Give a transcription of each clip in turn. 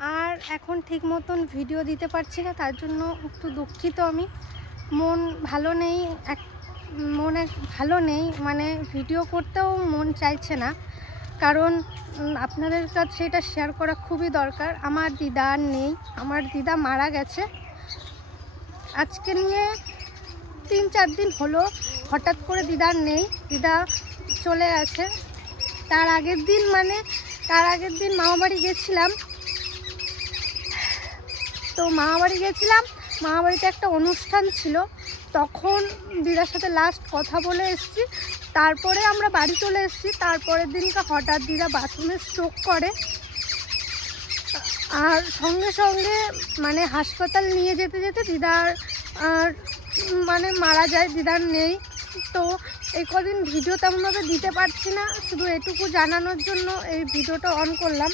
আর এখন ঠিক মতন ভিডিও দিতে পারছি না, তার জন্য একটু দুঃখিত আমি। মন ভালো নেই, মানে ভিডিও করতেও মন চাইছে না, কারণ আপনাদের কাছে এটা শেয়ার করা খুবই দরকার। আমার দিদা আর নেই, আমার দিদা মারা গেছে আজকে নিয়ে 3-4 দিন হলো। হঠাৎ করে দিদার নেই, দিদা চলে গেছে। তার আগের দিন মামাবাড়ি গেছিলাম। তো মামাবাড়িতে একটা অনুষ্ঠান ছিল, তখন দিদার সাথে লাস্ট কথা বলে এসেছি। তারপরে আমরা বাড়ি চলে এসেছি। তারপরের দিনকে হঠাৎ দিদা বাথরুমে স্ট্রোক করে, আর সঙ্গে সঙ্গে মানে হাসপাতাল নিয়ে যেতে যেতে দিদার মানে মারা যায়, দিদার নেই। তো এই কদিন ভিডিও তেমনভাবে দিতে পারছি না, শুধু এটুকু জানানোর জন্য এই ভিডিওটা অন করলাম।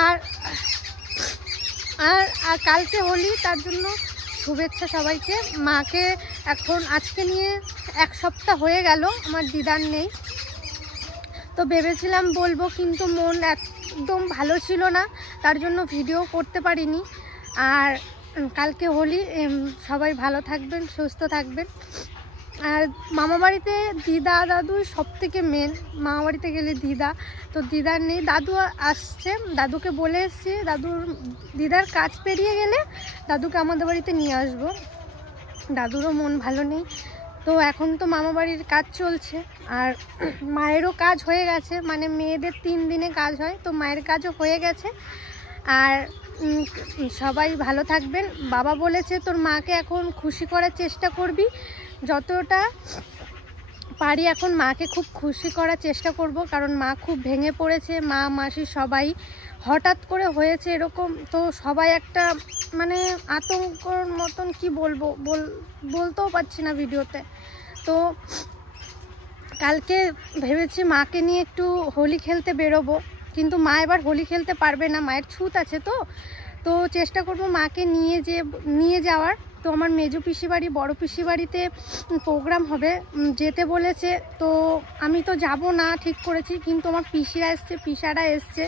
আর কালকে হোলি, তার জন্য শুভেচ্ছা সবাইকে। মাকে এখন আজকে নিয়ে 1 সপ্তাহ হয়ে গেল আমার দিদার নেই। তো ভেবেছিলাম বলবো, কিন্তু মন একদম ভালো ছিল না, তার জন্য ভিডিও করতে পারিনি। আর কালকে হোলি, সবাই ভালো থাকবেন, সুস্থ থাকবেন। আর মামাবাড়িতে দিদা দাদুই সব থেকে মেন। মামাবাড়িতে গেলে দিদা, তো দিদার নেই, দাদু আসছে, দাদুকে বলে এসেছি দিদার কাজ পেরিয়ে গেলে দাদুকে আমাদের বাড়িতে নিয়ে আসবো। দাদুরও মন ভালো নেই, তো এখন তো মামাবাড়ির কাজ চলছে। আর মায়েরও কাজ হয়ে গেছে, মানে মেয়েদের 3 দিনে কাজ হয়, তো মায়ের কাজও হয়ে গেছে। আর সবাই ভালো থাকবেন। বাবা বলেছে তোর মাকে এখন খুশি করার চেষ্টা করবি, যতটা পারি এখন মাকে খুব খুশি করার চেষ্টা করব, কারণ মা খুব ভেঙে পড়েছে। মা মাসি সবাই হঠাৎ করে হয়েছে এরকম, তো সবাই একটা মানে আতঙ্কর মতন, কি বলবো, বলতেও পারছি না ভিডিওতে। তো কালকে ভেবেছি মাকে নিয়ে একটু হোলি খেলতে বেরোবো, কিন্তু মা এবার হোলি খেলতে পারবে না, মায়ের ছুত আছে। তো চেষ্টা করব মাকে নিয়ে যাওয়ার। তো আমার মেজো পিসি বাড়ি, বড় পিসি বাড়িতে প্রোগ্রাম হবে, যেতে বলেছে। তো আমি তো যাব না ঠিক করেছি, কিন্তু আমার পিসারা এসছে,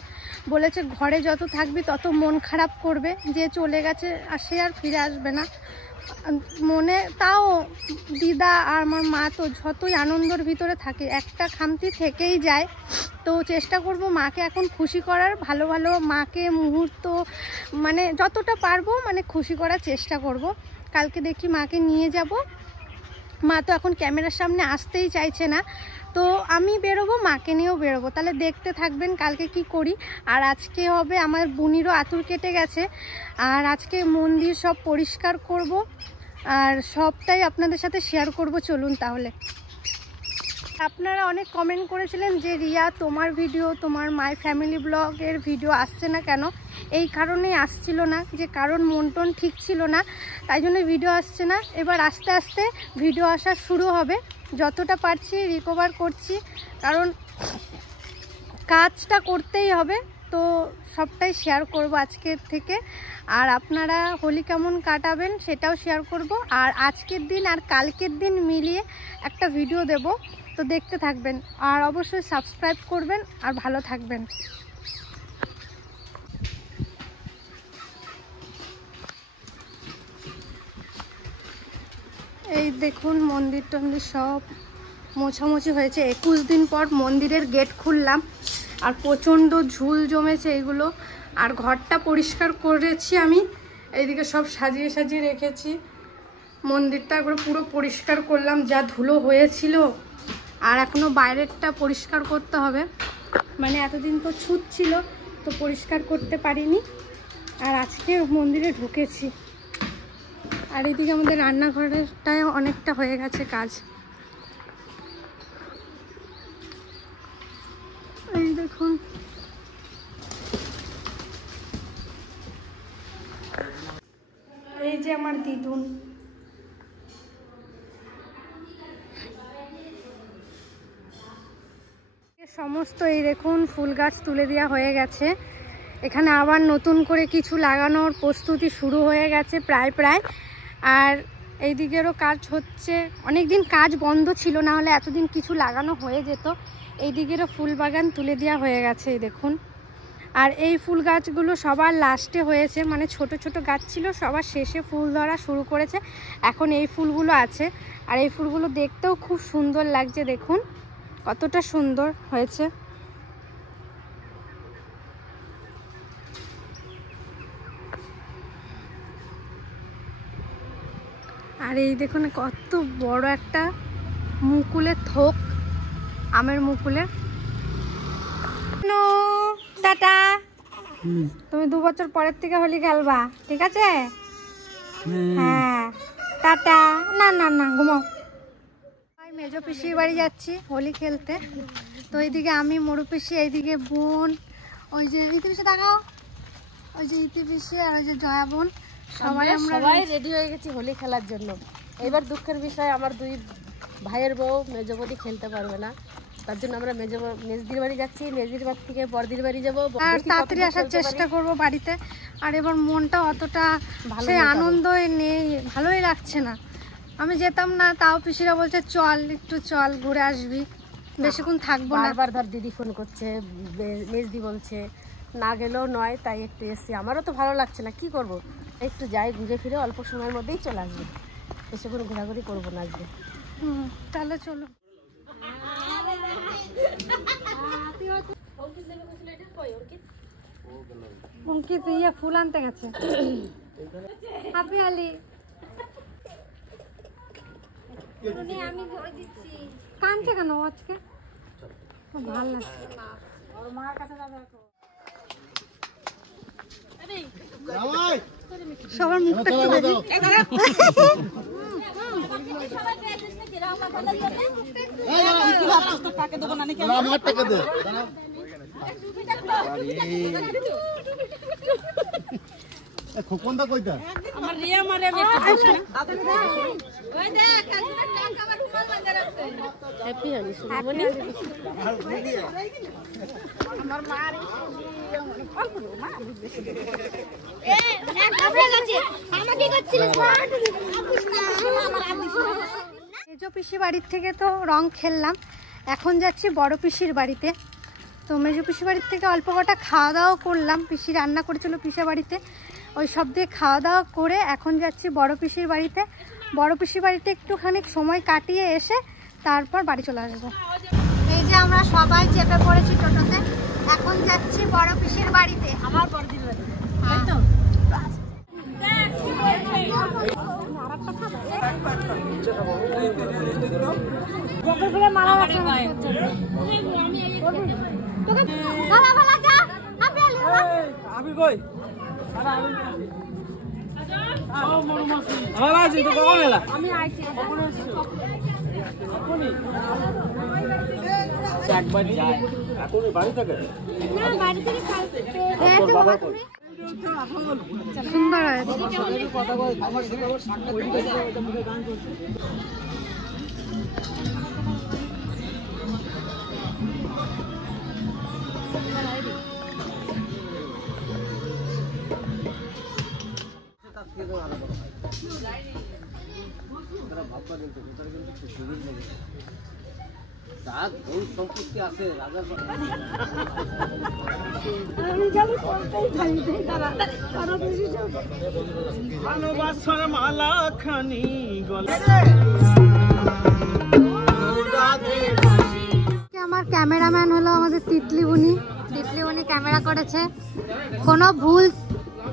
বলেছে ঘরে যত থাকবি তত মন খারাপ করবে, যে চলে গেছে আর সে আর ফিরে আসবে না। মনে তাও দিদা আর আমার মা তো যতই আনন্দের ভিতরে থাকে, একটা খামতি থেকেই যায়। তো চেষ্টা করব মাকে এখন খুশি করার, ভালো ভালো মাকে মুহূর্ত মানে যতটা পারবো মানে খুশি করার চেষ্টা করব। কালকে দেখি মাকে নিয়ে যাব। মা তো এখন ক্যামেরার সামনে আসতেই চাইছে না, তো আমি বেরোবো, মাকে নিয়েও বেরোবো। তাহলে দেখতে থাকবেন কালকে কি করি। আর আজকে হবে আমার বুনিরও আঁতুড় কেটে গেছে, আর আজকে মন্দির সব পরিষ্কার করব, আর সবটাই আপনাদের সাথে শেয়ার করব। চলুন তাহলে। আপনারা অনেক কমেন্ট করেছিলেন যে রিয়া তোমার ভিডিও, তোমার মাই ফ্যামিলি ব্লগের ভিডিও আসছে না কেন। এই কারণেই আসছিল না, যে কারণ মন টন ঠিক ছিল না, তাই জন্য ভিডিও আসছে না। এবার আস্তে আস্তে ভিডিও আসা শুরু হবে, যতটা পারছি রিকভার করছি, কারণ কাজটা করতেই হবে। তো সবটাই শেয়ার করব আজকের থেকে। আর আপনারা হোলি কেমন কাটাবেন সেটাও শেয়ার করব। আর আজকের দিন আর কালকের দিন মিলিয়ে একটা ভিডিও দেব, তো দেখতে থাকবেন। আর অবশ্যই সাবস্ক্রাইব করবেন, আর ভালো থাকবেন। এই দেখুন মন্দির টন্দির সব মোছামুছি হয়েছে। 21 দিন পর মন্দিরের গেট খুললাম, আর প্রচণ্ড ঝুল জমেছে এইগুলো। আর ঘরটা পরিষ্কার করেছি আমি, এইদিকে সব সাজিয়ে সাজিয়ে রেখেছি। মন্দিরটা একবার পুরো পরিষ্কার করলাম, যা ধুলো হয়েছিল। আর এখনও বাইরেরটা পরিষ্কার করতে হবে, মানে এতদিন তো ছুত ছিল, তো পরিষ্কার করতে পারিনি। আর আজকে মন্দিরে ঢুকেছি। আর এদিকে আমাদের রান্নাঘরটায় অনেকটা হয়ে গেছে কাজ। এই দেখুন এই যে আমার দিদুন, সমস্ত এই দেখুন ফুল গাছ তুলে দেওয়া হয়ে গেছে। এখানে আবার নতুন করে কিছু লাগানোর প্রস্তুতি শুরু হয়ে গেছে প্রায়। আর এই দিকেরও কাজ হচ্ছে, অনেক দিন কাজ বন্ধ ছিল, না হলে এতদিন কিছু লাগানো হয়ে যেত। এই দিকেরও ফুল বাগান তুলে দেওয়া হয়ে গেছে, এই দেখুন। আর এই ফুল গাছগুলো সবার লাস্টে হয়েছে, মানে ছোট ছোট গাছ ছিল, সবার শেষে ফুল ধরা শুরু করেছে। এখন এই ফুলগুলো আছে, আর এই ফুলগুলো দেখতেও খুব সুন্দর লাগছে। দেখুন কতটা সুন্দর হয়েছে। আর এই দেখুন কত বড় একটা মুকুলের থোক, আমের মুকুলের। টাটা, তুমি 2 বছর পরের থেকে হোলি খেলবা, ঠিক আছে? হ্যাঁ টাটা। না না না, ঘুমাও। মেজো পিসির বাড়ি যাচ্ছি হোলি খেলতে। তো এইদিকে আমি, মরু পিসি, এইদিকে বোন, ওই যে ইতি পিসি দেখাও, ওই যে ইতি পিসি আর ওই যে জয়া বোন, সবাই রেডি হয়ে গেছি হোলি খেলার জন্য। এবার দুঃখের বিষয়, আমার 2 ভাইয়ের বউ মেজো বৌদি খেলতে পারবে না, তার জন্য আমরা মেজদির বাড়ি যাচ্ছি। মেজদির বাড়ি থেকে বড়দির বাড়ি যাবো, আর তাড়াতাড়ি আসার চেষ্টা করব বাড়িতে। আর এবার মনটা অতটা সেই আনন্দ নেই, ভালোই লাগছে না। আমি যেতাম না, তাও পিসিরা বলছে চল একটু, চল ঘুরে আসবি, বেশিক্ষণ থাকবো না। বারবার ধর দিদি ফোন করছে, মেজদি বলছে, না গেলেও নয়, তাই একটু এসছি। আমারও তো ভালো লাগছে না, কি করব, একটু যাই, ঘুরে ফিরে অল্প সময়ের মধ্যেই চলে আসবে, বেশিক্ষণ ঘোরাঘুরি করবো না আজকে। তাহলে চলো। অঙ্কিত ইয়ে ফুল আনতে গেছে। হ্যাপি আলি কানছে কেন আজকে? ভালো লাগছে। সবার মুখটা খোকনদা কইতা আমার রিয়া মারে আমি ওই দেখ কালকে টাকা আমার রুমাল বাঁধা রাখছে। হ্যাপি হলি সুমনি আমার মার এ এক ঘবড়ে গেছে আমাকে করছিস মেজো পিসি বাড়ির থেকে তো রং খেললাম, এখন যাচ্ছি বড় পিসির বাড়িতে। তো মেজো পিসি বাড়ির থেকে অল্প কটা খাওয়া দাওয়া করলাম, পিসি রান্না করেছিল পিসা বাড়িতে, ওই সব দিয়ে খাওয়া দাওয়া করে এখন যাচ্ছি বড় পিসির বাড়িতে। বড় পিসির বাড়িতে একটুখানি সময় কাটিয়ে এসে তারপর বাড়ি চলে আসবো। এই যে আমরা সবাই চেপে পড়েছি টোটোতে, এখন যাচ্ছি বড় পিসির বাড়িতে, আমার বড়দির বাড়ি, তাই তো? আমি কই কখন এলা? আমি আইছি একবার যাই এখন বাড়ি থেকে না, বাড়ি থেকে সুন্দর হয়েছে। কথা কই আমার সাথে আবার সাক্ষাৎ করতে যাও, এটা মুখে গান করছে। সম্পত্তি আছে রাজার ভালোবাসার মালা খানি আমার ক্যামেরাম্যান হলো আমাদের তিতলি বুনি। তিতলি বুনি ক্যামেরা করেছে, কোনো ভুল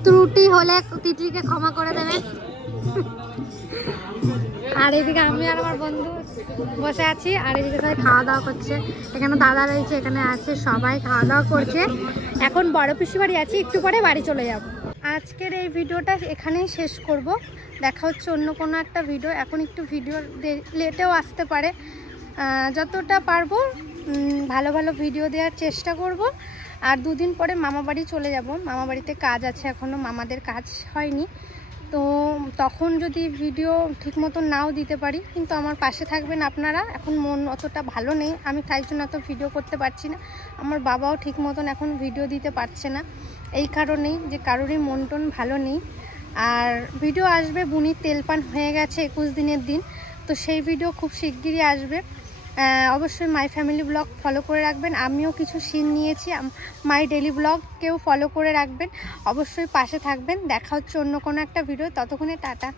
ত্রুটি হলে তিতলিকে ক্ষমা করে দেবেন। আর এদিকে আমি আর আমার বন্ধু বসে আছি, আর এদিকে সবাই খাওয়া দাওয়া করছে। এখানে দাদা রয়েছে, এখানে আছে, সবাই খাওয়া দাওয়া করছে। এখন বড় পিসি বাড়ি আছি, একটু পরে বাড়ি চলে যাব। আজকের এই ভিডিওটা এখানেই শেষ করব, দেখা হচ্ছে অন্য কোনো একটা ভিডিও। এখন একটু ভিডিও লেটেও আসতে পারে, যতটা পারবো ভালো ভালো ভিডিও দেওয়ার চেষ্টা করব। আর 2 দিন পরে মামা বাড়ি চলে যাব, মামা বাড়িতে কাজ আছে, এখনও মামাদের কাজ হয়নি। তো তখন যদি ভিডিও ঠিক মতো নাও দিতে পারি, কিন্তু আমার পাশে থাকবেন আপনারা। এখন মন অতটা ভালো নেই, আমি তাই জন্য অত ভিডিও করতে পারছি না। আমার বাবাও ঠিক মতন এখন ভিডিও দিতে পারছে না, এই কারণেই যে কারোরই মন টন ভালো নেই। আর ভিডিও আসবে, বুনির তেলপান হয়ে গেছে 21 দিনের দিন, তো সেই ভিডিও খুব শিগগিরই আসবে। অবশ্যই মাই ফ্যামিলি ব্লগ ফলো করে রাখবেন। আমিও কিছু সিন নিয়েছি, মাই ডেলি ব্লগকেও ফলো করে রাখবেন। অবশ্যই পাশে থাকবেন। দেখা হচ্ছে অন্য কোনো একটা ভিডিও, ততক্ষণে টাটা।